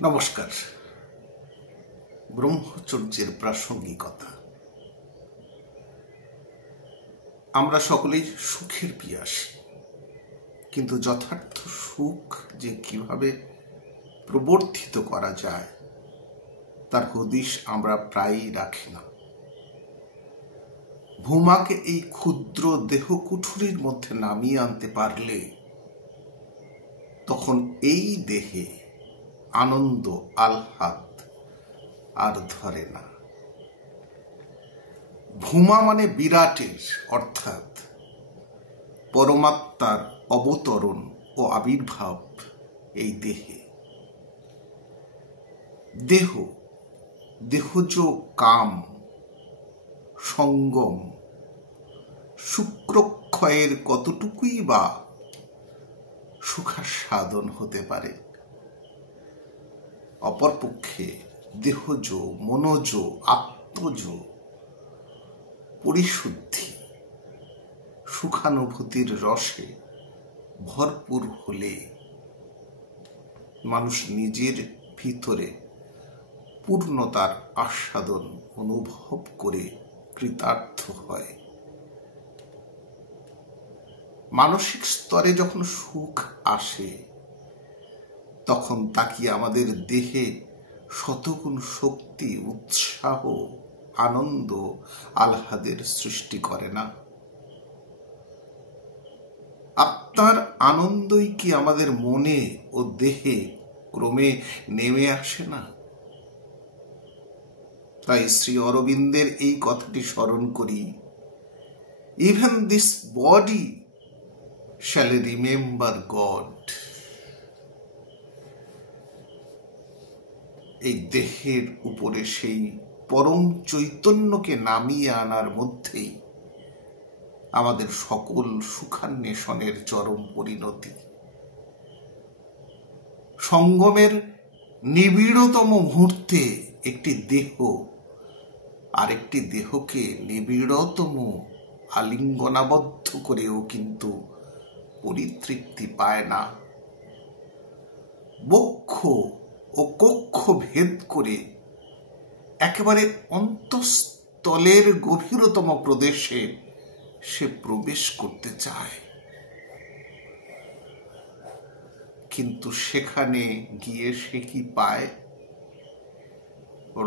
নমস্কার। ব্রহ্মচর্যের প্রাসঙ্গিকতা। আমরা সকলেই সুখের পিয়াসী, কিন্তু যথার্থ সুখ যে কিভাবে প্রবর্তিত করা যায় তার হদিশ আমরা প্রায়ই রাখি না। ভূমাকে এই ক্ষুদ্র দেহ কুঠুরির মধ্যে নামিয়ে আনতে পারলে তখন এই দেহে আনন্দ আহ্লাদ আর ধরে না। ভূমা মানে বিরাটের, অর্থাৎ পরমাত্মার অবতরণ ও আবির্ভাব এই দেহে। দেহজ কাম, সঙ্গম, শুক্রক্ষয়ের কতটুকুই বা সুখাস্বাদন হতে পারে। অপরপক্ষে দেহজ, মনোজ, আত্মজ পরিশুদ্ধি সুখানুভূতির রসে ভরপুর হলে মানুষ নিজের ভিতরে পূর্ণতার আস্বাদন অনুভব করে কৃতার্থ হয়। মানসিক স্তরে যখন সুখ আসে তখন তা কি আমাদের দেহে শতগুণ শক্তি, উৎসাহ, আনন্দ, আহ্লাদের সৃষ্টি করে না? আত্মার আনন্দই কি আমাদের মনে ও দেহে ক্রমে নেমে আসে না? তাই শ্রী অরবিন্দের এই কথাটি স্মরণ করি, even this body shall remember god. এই দেহের উপরে সেই পরম চৈতন্যকে নামিয়ে আনার মধ্যেই আমাদের সকল সুখান্বেষণের চরম পরিণতি। সঙ্গমের নিবিড়তম মুহূর্তে একটি দেহ আরেকটি দেহকে নিবিড়তম আলিঙ্গনাবদ্ধ করেও কিন্তু পরিতৃপ্তি পায় না। বক্ষ ও কক্ষ ভেদ করে একেবারে অন্তঃস্থলের গভীরতম প্রদেশে সে প্রবেশ করতে চায়, কিন্তু সেখানে গিয়ে সে কি পায়?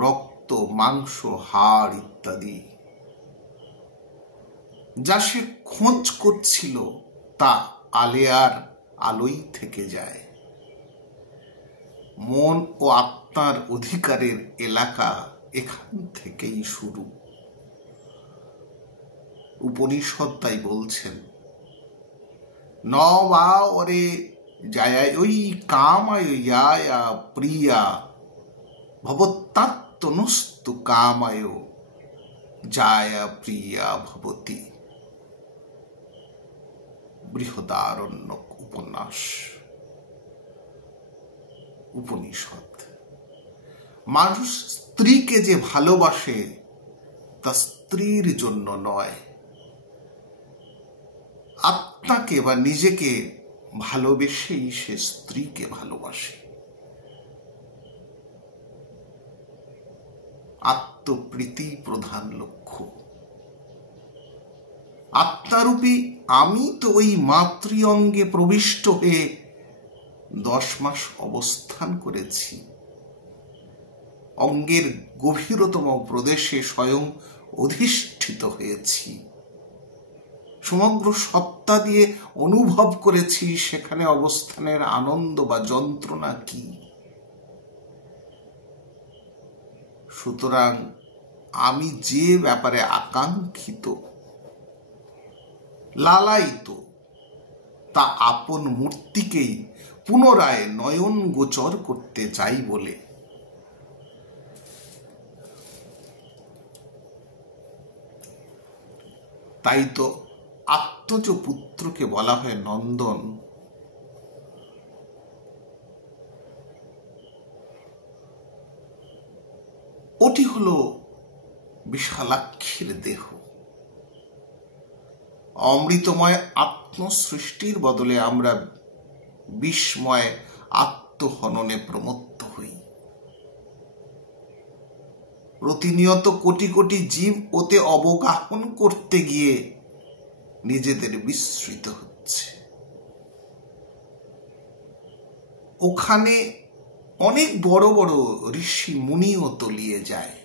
রক্ত, মাংস, হাড় ইত্যাদি। যা সে খোঁজ করছিল তা আলেয়ার আলোই থেকে যায়। মন ও আত্মার অধিকারের এলাকা এখান থেকেই শুরু। উপনিষদ তাই বলছেন, ন বা ওরে জায়ায় ওই কামায় ইয়ায়া প্রিয়া ভবত্তাত্মনস্তু কামায় জায়া প্রিয়া ভবতি। বৃহদারণ্যক উপনিষদ। মানুষ স্ত্রীকে যে ভালোবাসে তা স্ত্রীর জন্য নয়, আত্মাকে বা নিজেকে ভালোবেসেই সে স্ত্রীকে ভালোবাসে। আত্মপ্রীতি প্রধান লক্ষ্য। আত্মারূপী আমি তো ওই মাতৃ অঙ্গে প্রবিষ্ট হয়ে 10 মাস অবস্থান করেছি। অঙ্গের গভীরতম প্রদেশে স্বয়ং অধিষ্ঠিত হয়েছি। সমগ্র সত্তা দিয়ে অনুভব করেছি সেখানে অবস্থানের আনন্দ বা যন্ত্রণা কি। সুতরাং আমি যে ব্যাপারে আকাঙ্ক্ষিত, লালায়িত, তা আপন মূর্তিকেই পুনরায় নয়ন গোচর করতে চাই বলে তাই তো আত্মজ পুত্রকে বলা হয় নন্দন। ওটি হলো বিশালাক্ষীর দেহ। অমৃতময় আত্মসৃষ্টির বদলে আমরা বিস্ময় আত্মহননে প্রমত্ত হই। প্রতিনিয়ত কোটি কোটি জীব ওতে অবগাহন করতে গিয়ে নিজেদের বিস্মৃত হচ্ছে। ওখানে অনেক বড় বড় ঋষি মুনিও তলিয়ে যায়।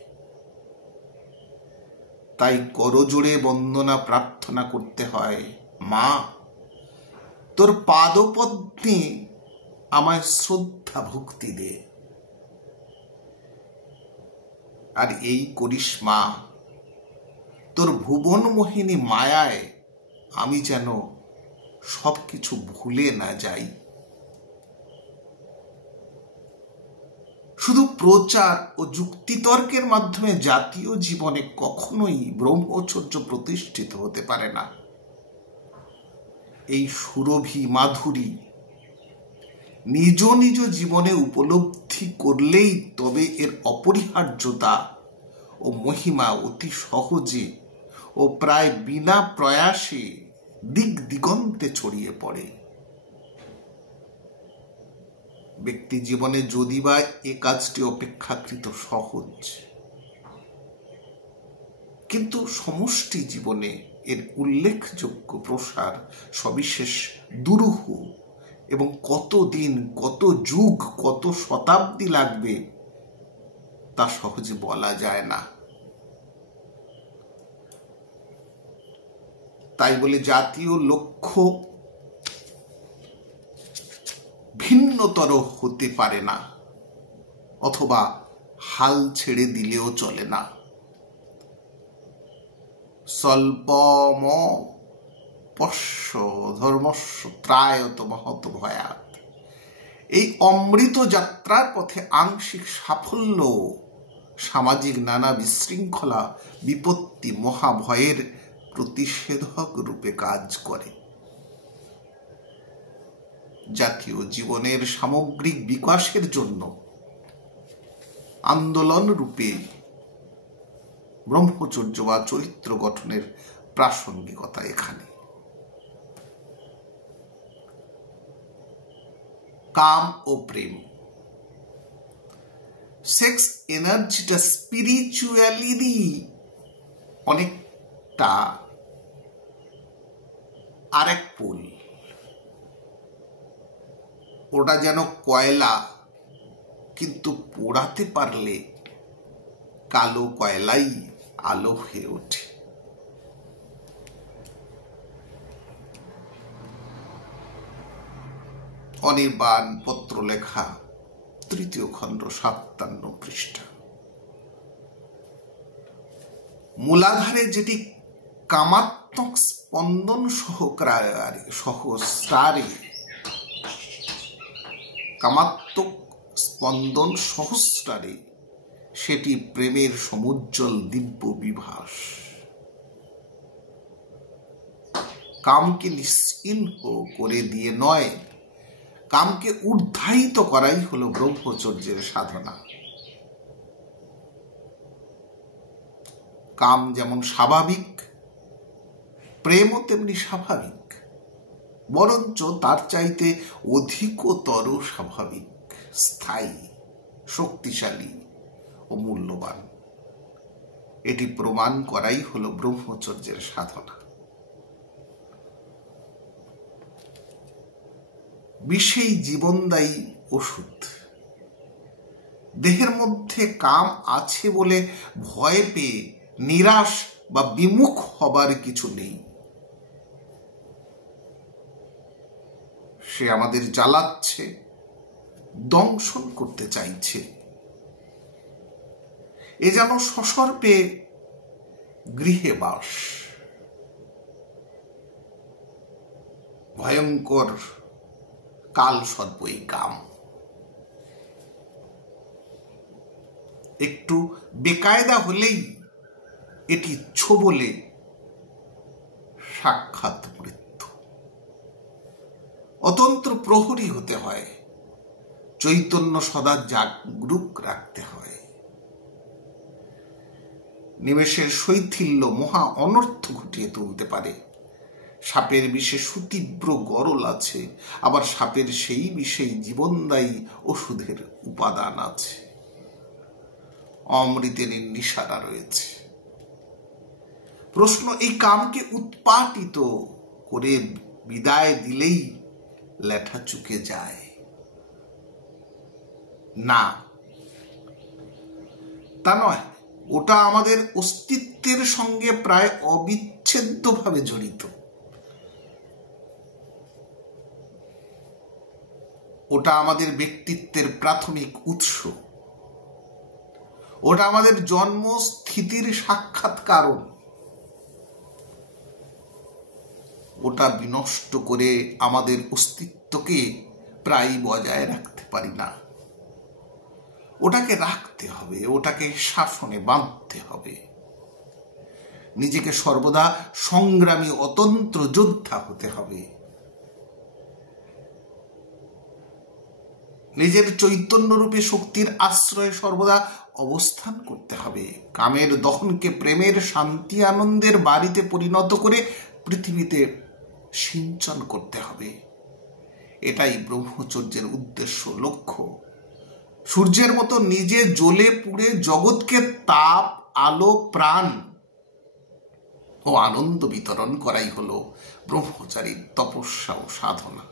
তাই করজোড়ে বন্দনা প্রার্থনা করতে হয়, মা তোর পাদপদ্মে আমায় শ্রদ্ধা ভক্তি দে। আর এই করিস মা, তোর ভুবন মোহিনী মায়ায় আমি যেন সবকিছু ভুলে না যাই। শুধু প্রচার ও যুক্তিতর্কের মাধ্যমে জাতীয় জীবনে কখনোই ব্রহ্মচর্য প্রতিষ্ঠিত হতে পারে না। এই সুরভি মাধুরী নিজ নিজ জীবনে উপলব্ধি করলেই তবে এর অপরিহার্যতা ও মহিমা অতি সহজে ও প্রায় বিনা প্রয়াসে দিক দিগন্তে ছড়িয়ে পড়ে। ব্যক্তি জীবনে যদি বা এ কাজটি অপেক্ষাকৃত সহজ, কিন্তু সমষ্টি জীবনে এর উল্লেখযোগ্য প্রসার সবিশেষ দুরূহ এবং কত দিন, কত যুগ, কত শতাব্দী লাগবে তা সহজে বলা যায় না। তাই বলে জাতীয় লক্ষ্য ভিন্নতর হতে পারে না, অথবা হাল ছেড়ে দিলেও চলে না। স্বল্পম পশ্য ধর্মস্য ত্রায়ত মহত ভয়াত। এই অমৃত যাত্রার পথে আংশিক সাফল্য সামাজিক নানা বিশৃঙ্খলা, বিপত্তি, মহাভয়ের প্রতিষেধক রূপে কাজ করে। জাতীয় জীবনের সামগ্রিক বিকাশের জন্য আন্দোলন রূপে ব্রহ্মচর্য বা চরিত্র গঠনের প্রাসঙ্গিকতা এখানে। কাম ও প্রেম, সেক্স এনার্জিটা স্পিরিচুয়ালি অনেকটা আরেক পোল। ওটা যেন কয়লা, কিন্তু পোড়াতে পারলে কালো কয়লাই আলো হয়ে ওঠে। অনির্বাণ পত্রলেখা ৩য় খণ্ড ৫৭ পৃষ্ঠা। মূলাধারে যেটি কামাত্মক স্পন্দন সহস্রারে সেটি প্রেমের সমুজ্জ্বল দিব্য বিভাস। কামকে নিশ্চিহ্ন করে দিয়ে নয়, কামকে ঊর্ধ্বায়িত করাই হলো ব্রহ্মচর্যের সাধনা। কাম যেমন স্বাভাবিক, প্রেমও তেমনি স্বাভাবিক, বরঞ্চ তার চাইতে অধিকতর স্বাভাবিক, স্থায়ী, শক্তিশালী ও মূল্যবান। এটি প্রমাণ করাই হলো ব্রহ্মচর্যের সাধনা। বিষেই জীবনদায়ী ওষুধ। দেহের মধ্যে কাম আছে বলে ভয় পেয়ে নিরাশ বা বিমুখ হবার কিছু নেই। সে আমাদের জ্বালাচ্ছে, দংশন করতে চাইছে। এ যেন সসর্পে গৃহে বাস। ভয়ঙ্কর কাল সর্পই কাম। একটু বেকায়দা হলেই এটি ছোবলে সাক্ষাৎ মৃত্যু। অতন্ত্র প্রহরী হতে হয়, চৈতন্য সদা জাগরুক রাখতে হয়। নিমেষের শৈথিল্য মহা অনর্থ ঘটিয়ে তুলতে পারে। সাপের বিষে সুতীব্র গরল আছে, আবার সাপের সেই বিষেই জীবনদায়ী ওষুধের উপাদান আছে, অমৃতের নিশারা রয়েছে। প্রশ্ন, এই কামকে উৎপাটিত করে বিদায় দিলেই লেঠা চুকে যায়? না, তা নয়। ওটা আমাদের অস্তিত্বের সঙ্গে প্রায় অবিচ্ছেদ্যভাবে জড়িত। ওটা আমাদের ব্যক্তিত্বের প্রাথমিক উৎস। ওটা আমাদের জন্মস্থিতির সাক্ষাৎ কারণ। ওটা বিনষ্ট করে আমাদের অস্তিত্বকে প্রায় বজায় রাখতে পারি না। ওটাকে রাখতে হবে, ওটাকে শাসনে বাঁধতে হবে। নিজেকে সর্বদা সংগ্রামী অতন্ত্র যোদ্ধা হতে হবে। নিজের চৈতন্যরূপী শক্তির আশ্রয়ে সর্বদা অবস্থান করতে হবে। কামের দহনকে প্রেমের শান্তি আনন্দের বাড়িতে পরিণত করে পৃথিবীতে সিঞ্চন করতে হবে। এটাই ব্রহ্মচর্যের উদ্দেশ্য, লক্ষ্য। সূর্যের মতো নিজে জ্বলে পুড়ে জগৎকে তাপ, আলো, প্রাণ ও আনন্দ বিতরণ করাই হলো ব্রহ্মচারীর তপস্যা ও সাধনা।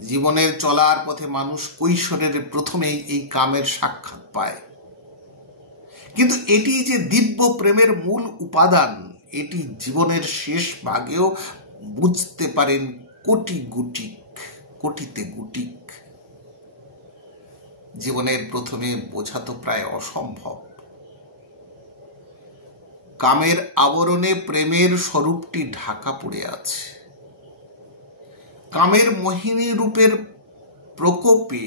জীবনের চলার পথে মানুষ কৈশোরের প্রথমেই এই কামের সাক্ষাৎ পায়, কিন্তু এটি যে দিব্য প্রেমের মূল উপাদান, এটি জীবনের শেষ ভাগেও বুঝতে পারেন কোটিতে গুটিক। জীবনের প্রথমে বোঝা তো প্রায় অসম্ভব। কামের আবরণে প্রেমের স্বরূপটি ঢাকা পড়ে আছে। কামের মোহিনী রূপের প্রকোপে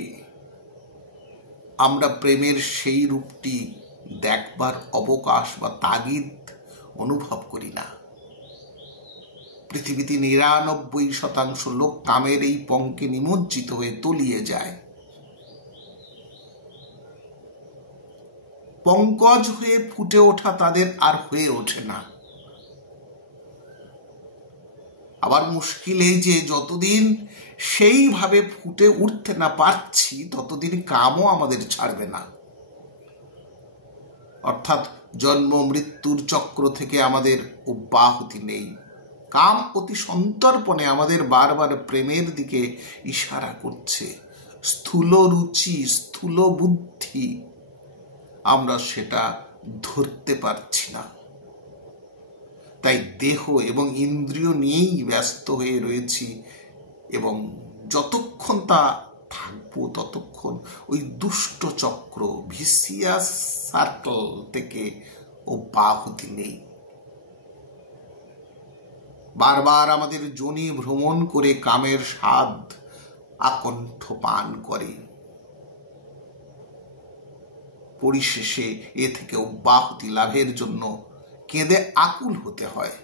আমরা প্রেমের সেই রূপটি দেখবার অবকাশ বা তাগিদ অনুভব করি না। পৃথিবীতে ৯৯% লোক কামের এই পঙ্কে নিমজ্জিত হয়ে তলিয়ে যায়। পঙ্কজ হয়ে ফুটে ওঠা তাদের আর হয়ে ওঠে না। আবার মুশকিল এই যে যতদিন সেইভাবে ফুটে উঠতে না পারছি, ততদিন কামও আমাদের ছাড়বে না। অর্থাৎ জন্ম মৃত্যুর চক্র থেকে আমাদের অব্যাহতি নেই। কাম অতি সন্তর্পণে আমাদের বারবার প্রেমের দিকে ইশারা করছে। স্থূল রুচি, স্থূল বুদ্ধি, আমরা সেটা ধরতে পারছি না। তাই দেহ এবং ইন্দ্রিয় নিয়েই ব্যস্ত হয়ে রয়েছি, এবং যতক্ষণ তা থাকবো ততক্ষণ ওই দুষ্ট চক্র, ভিসিয়াস সার্কেল থেকে অব্যাহতি নেই। বারবার আমাদের যোনি ভ্রমণ করে কামের স্বাদ আকণ্ঠ পান করে। পরিশেষে এ থেকে অব্যাহতি লাভের জন্য কেঁদে আকুল হতে হয়।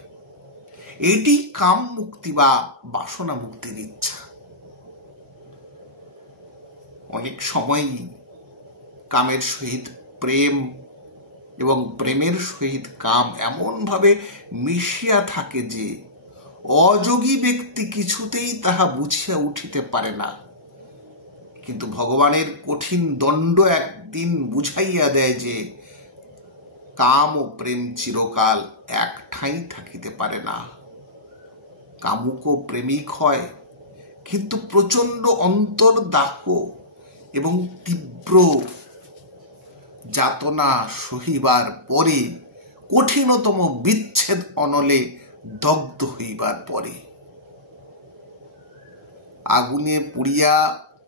এটি কাম মুক্তি বা বাসনা মুক্তির ইচ্ছা। অনেক সময়ই কামের সহিত প্রেম এবং প্রেমের সহিত কাম এমনভাবে মিশিয়া থাকে যে অযোগী ব্যক্তি কিছুতেই তাহা বুঝিয়া উঠিতে পারে না। কিন্তু ভগবানের কঠিন দণ্ড একদিন বুঝাইয়া দেয় যে কাম ও প্রেম চিরকাল এক ঠাঁই থাকিতে পারে না। কামুক প্রেমিক হয়, কিন্তু প্রচণ্ড অন্তর্দাহ এবং তীব্র যাতনা সহিবার পরে, কঠিনতম বিচ্ছেদ অনলে দগ্ধ হইবার পরে, আগুনে পুড়িয়া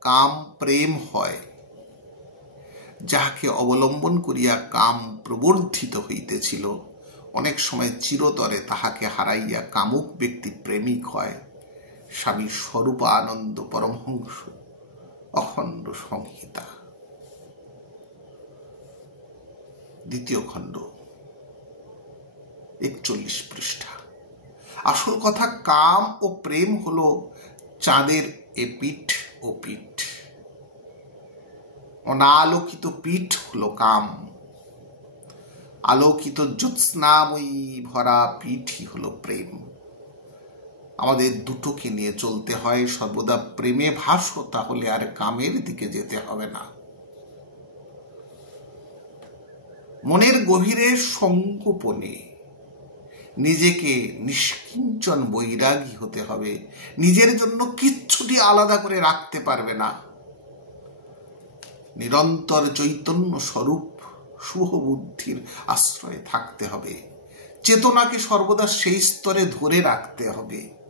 কাম প্রেম হয়। যাহাকে অবলম্বন করিয়া কাম প্রবর্ধিত হইতেছিল, অনেক সময় চিরতরে তাহাকে হারাইয়া কামুক ব্যক্তি প্রেমিক হয়। স্বামী স্বরূপানন্দ পরমহংস অখণ্ড সংহিতা, ২য় খণ্ড, ৪১ পৃষ্ঠা। আসল কথা, কাম ও প্রেম হলো চাঁদের এপিঠ ও পিঠ। অনালোকিত পিঠ হলো কাম। আলোকিত জ্যোৎস্নাময়ী ভরা পিঠই হলো প্রেম। আমাদের দুটোকে নিয়ে চলতে হয়, সর্বদা প্রেমে ভাসো, তাহলে আর কামের দিকে যেতে হবে না। মনের গভীরে সংগোপনে নিজেকে নিষ্কিঞ্চন বৈরাগী হতে হবে। নিজের জন্য কিচ্ছুটি আলাদা করে রাখতে পারবে না। নিরন্তর চৈতন্য স্বরূপ শুভবুদ্ধির আশ্রয়ে থাকতে হবে। চেতনাকে সর্বদা সেই স্তরে ধরে রাখতে হবে।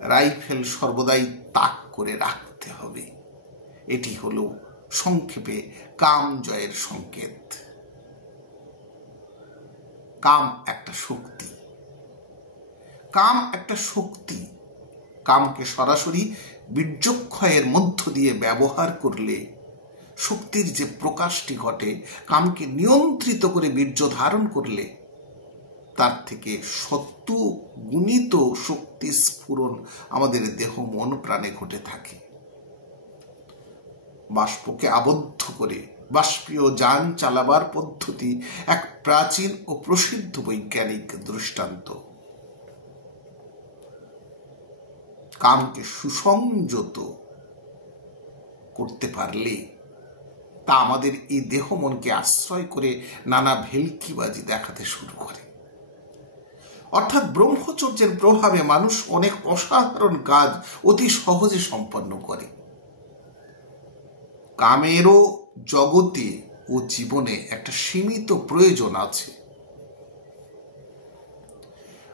রাইফেল সর্বদাই তাক করে রাখতে হবে। এটি হলো সংক্ষেপে কাম জয়ের সংকেত। কাম একটা শক্তি। কাম একটা শক্তি। কামকে সরাসরি বীর্যক্ষয়ের মধ্য দিয়ে ব্যবহার করলে শক্তির যে প্রকাশটি ঘটে, কামকে নিয়ন্ত্রিত করে বীর্য ধারণ করলে তার থেকে শতগুণিত শক্তি স্ফুরণ আমাদের দেহ মন প্রাণে ঘটে থাকে। বাষ্পকে আবদ্ধ করে বাষ্পীয় যান চালাবার পদ্ধতি এক প্রাচীন ও প্রসিদ্ধ বৈজ্ঞানিক দৃষ্টান্ত। কামকে সুসংযত করতে পারলে তা আমাদের এই দেহ মনকে আশ্রয় করে নানা ভেলকিবাজি দেখাতে শুরু করে। অর্থাৎ ব্রহ্মচর্যের প্রভাবে মানুষ অনেক অসাধারণ কাজ অতি সহজে সম্পন্ন করে। কামেরও জগতে ও জীবনে একটা সীমিত প্রয়োজন আছে।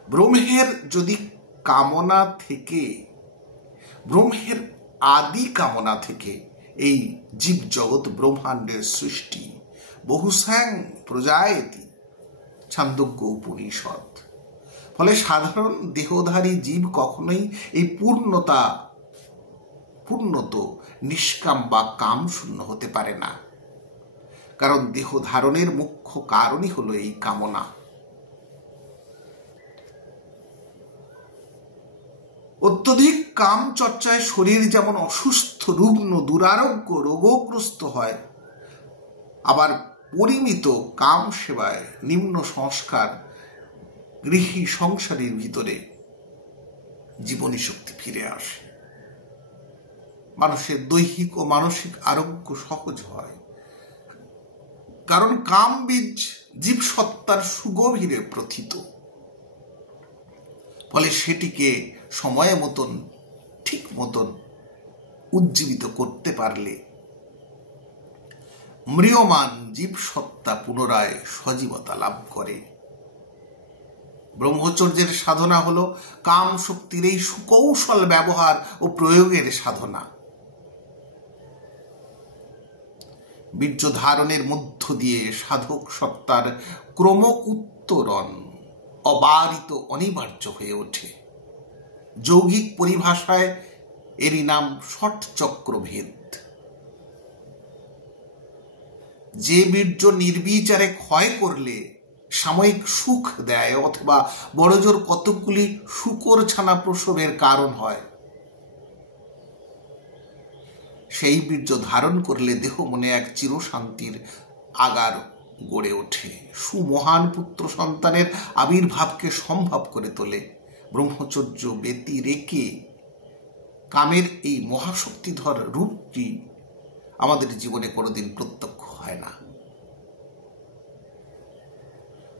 ব্রহ্মের যদি কামনা থেকে, ব্রহ্মের আদি কামনা থেকে এই জীব জগৎ ব্রহ্মাণ্ডের সৃষ্টি। বহুস্যাং প্রজায়তি ছান্দোগ্য উপনিষদ। ফলে সাধারণ দেহধারী জীব কখনোই এই পূর্ণত নিষ্কাম বা কাম শূন্য হতে পারে না। কারণ দেহ ধারণের মুখ্য কারণই হলো এই কামনা। অত্যধিক কাম চর্চায় শরীর যেমন অসুস্থ, রুগ্ন, দুরারোগ্য, রোগগ্রস্ত হয়, আবার পরিমিত কাম সেবায় নিম্ন সংস্কার গৃহী সংসারের ভিতরে জীবনী শক্তি ফিরে আসে। মানুষের দৈহিক ও মানসিক আরোগ্য সহজ হয়। কারণ কাম বীজ জীব সত্তার সুগভীরে প্রথিত। ফলে সেটিকে সময় মতন ঠিক মতন উজ্জীবিত করতে পারলে ম্রিয়মান জীব সত্তা পুনরায় সজীবতা লাভ করে। ব্রহ্মচর্যের সাধনা হলো কাম শক্তির এই সুকৌশল ব্যবহার ও প্রয়োগের সাধনা। বীর্য ধারণের মধ্য দিয়ে সাধক সত্তার ক্রম উত্তরণ অবারিত অনিবার্য হয়ে ওঠে। যৌগিক পরিভাষায় এরই নাম ষট চক্রভেদ। যে বীর্য নির্বিচারে ক্ষয় করলে সাময়িক সুখ দেয় অথবা বড়জোর কতকগুলি শূকর ছানা প্রসবের কারণ হয়, সেই বীর্য ধারণ করলে দেহ মনে এক চিরশান্তির আগার গড়ে ওঠে। সুমহান পুত্র সন্তানের আবির্ভাবকে সম্ভব করে তোলে। ব্রহ্মচর্য ব্যতি রেখে কামের এই মহাশক্তিধর রূপটি আমাদের জীবনে কোনোদিন প্রত্যক্ষ হয় না।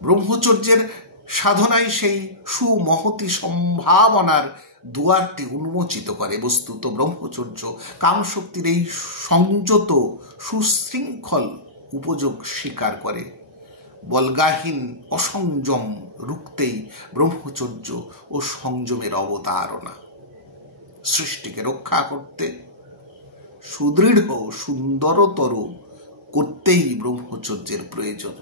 ব্রহ্মচর্যের সাধনায় সেই সুমহতি সম্ভাবনার দুয়ারটি উন্মোচিত করে। বস্তুত ব্রহ্মচর্য কামশক্তির এই সংযত সুশৃঙ্খল উপযোগ স্বীকার করে। বলগাহীন অসংযম রুখতেই ব্রহ্মচর্য ও সংযমের অবতারণা। সৃষ্টিকে রক্ষা করতে, সুদৃঢ় সুন্দরতর করতেই ব্রহ্মচর্যের প্রয়োজন।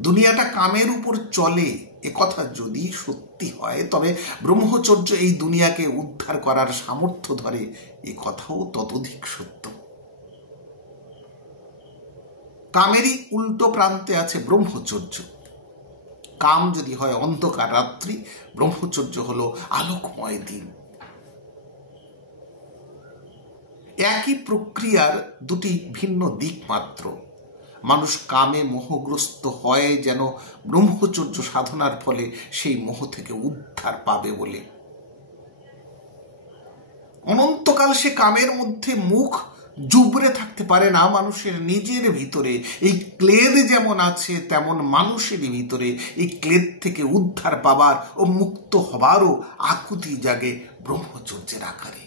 দুনিয়াটা কামের উপর চলে একথা যদি সত্যি হয়, তবে ব্রহ্মচর্য এই দুনিয়াকে উদ্ধার করার সামর্থ্য ধরে এ কথাও ততোধিক সত্য। কামেরই উল্টো প্রান্তে আছে ব্রহ্মচর্য। কাম যদি হয় অন্ধকার রাত্রি, ব্রহ্মচর্য হলো আলোকময় দিন। একই প্রক্রিয়ার দুটি ভিন্ন দিক মাত্র। মানুষ কামে মোহগ্রস্ত হয় যেন ব্রহ্মচর্য সাধনার ফলে সেই মোহ থেকে উদ্ধার পাবে বলে। অনন্তকাল সে কামের মধ্যে মুখ জুবড়ে থাকতে পারে না। মানুষের নিজের ভিতরে এই ক্লেদ যেমন আছে, তেমন মানুষের ভিতরে এই ক্লেদ থেকে উদ্ধার পাবার ও মুক্ত হবারও আকুতি জাগে ব্রহ্মচর্যের আকারে।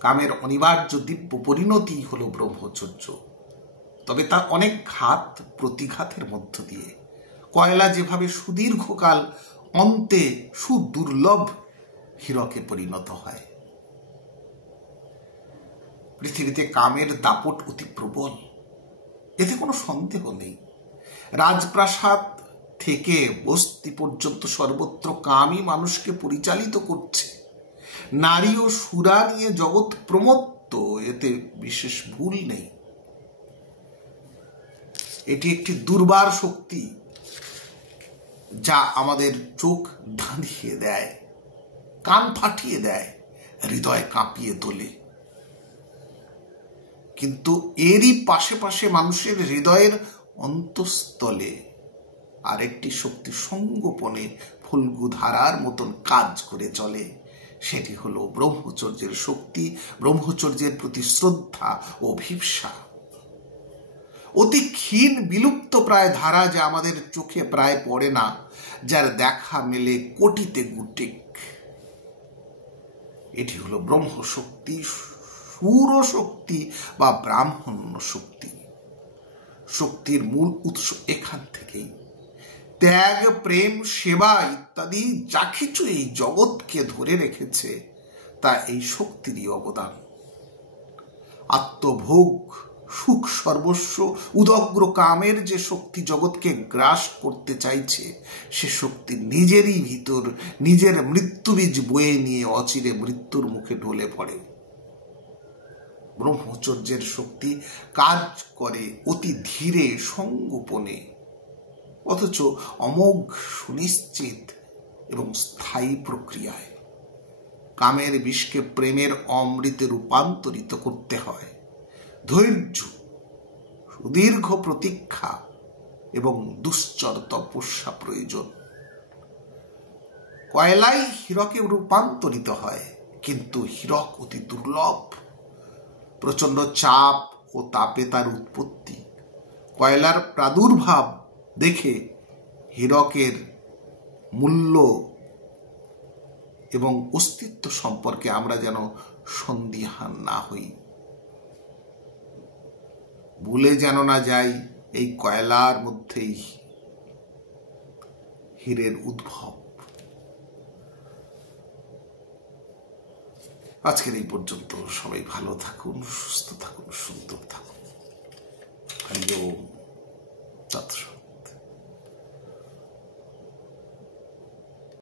কামের অনিবার্য দিব্য পরিণতি হলো ব্রহ্মচর্য। তবে তার অনেক ঘাত প্রতিঘাতের মধ্য দিয়ে। কয়লা যেভাবে সুদীর্ঘকাল অন্তে সুদুর্লভ হীরকে পরিণত হয়, পৃথিবীতে কামের দাপট অতি প্রবল, এতে কোনো সন্দেহ নেই। রাজপ্রাসাদ থেকে বস্তি পর্যন্ত সর্বত্র কামই মানুষকে পরিচালিত করছে। নারী ও সুরা নিয়ে জগৎ প্রমত্ত, এতে বিশেষ ভুল নেই। এটি একটি দুর্বার শক্তি যা আমাদের চোখ ধাঁধিয়ে দেয়, কান ফাটিয়ে দেয়, হৃদয় কাঁপিয়ে তোলে। কিন্তু এরই পাশে পাশে মানুষের হৃদয়ের অন্তঃস্থলে আরেকটি শক্তি সঙ্গোপনে ফল্গু ধারার মতন কাজ করে চলে। সেটি হলো ব্রহ্মচর্যের শক্তি, ব্রহ্মচর্যের প্রতি শ্রদ্ধা ও অভিপ্সা। অতি ক্ষীণ বিলুপ্ত প্রায় ধারা, যা আমাদের চোখে প্রায় পড়ে না, যার দেখা মেলে কোটিতে গুটিক। এটি হলো ব্রহ্মশক্তি, সুরশক্তি বা ব্রাহ্মণ্য শক্তি। শক্তির মূল উৎস এখান থেকেই। ত্যাগ, প্রেম, সেবা ইত্যাদি যা কিছু এই জগৎকে ধরে রেখেছে তা এই শক্তিরই অবদান। আত্মভোগ, সুখ সর্বস্ব, উদগ্র কামের যে শক্তি জগৎকে গ্রাস করতে চাইছে, সে শক্তি নিজেরই ভিতর নিজের মৃত্যুবীজ বয়ে নিয়ে অচিরে মৃত্যুর মুখে ঢলে পড়ে। ব্রহ্মচর্যের শক্তি কাজ করে অতি ধীরে, সঙ্গোপনে, অথচ অমোঘ, সুনিশ্চিত এবং স্থায়ী প্রক্রিয়ায়। কামের বিষকে প্রেমের অমৃতে রূপান্তরিত করতে হয়। ধৈর্য, সুদীর্ঘ প্রতীক্ষা এবং দুশ্চর তপস্যা প্রয়োজন। কয়লাই হীরকে রূপান্তরিত হয়, কিন্তু হীরক অতি দুর্লভ। প্রচন্ড চাপ ও তাপে তার উৎপত্তি। কয়লার প্রাদুর্ভাব দেখে হীরকের মূল্য এবং অস্তিত্ব সম্পর্কে আমরা যেন সন্দিহান না হই। ভুলে যেন না যাই এই কয়লার মধ্যেই হীরের উদ্ভব। আজকের এই পর্যন্ত। সবাই ভালো থাকুন, সুস্থ থাকুন, সুন্দর থাকুন। হরি ওম।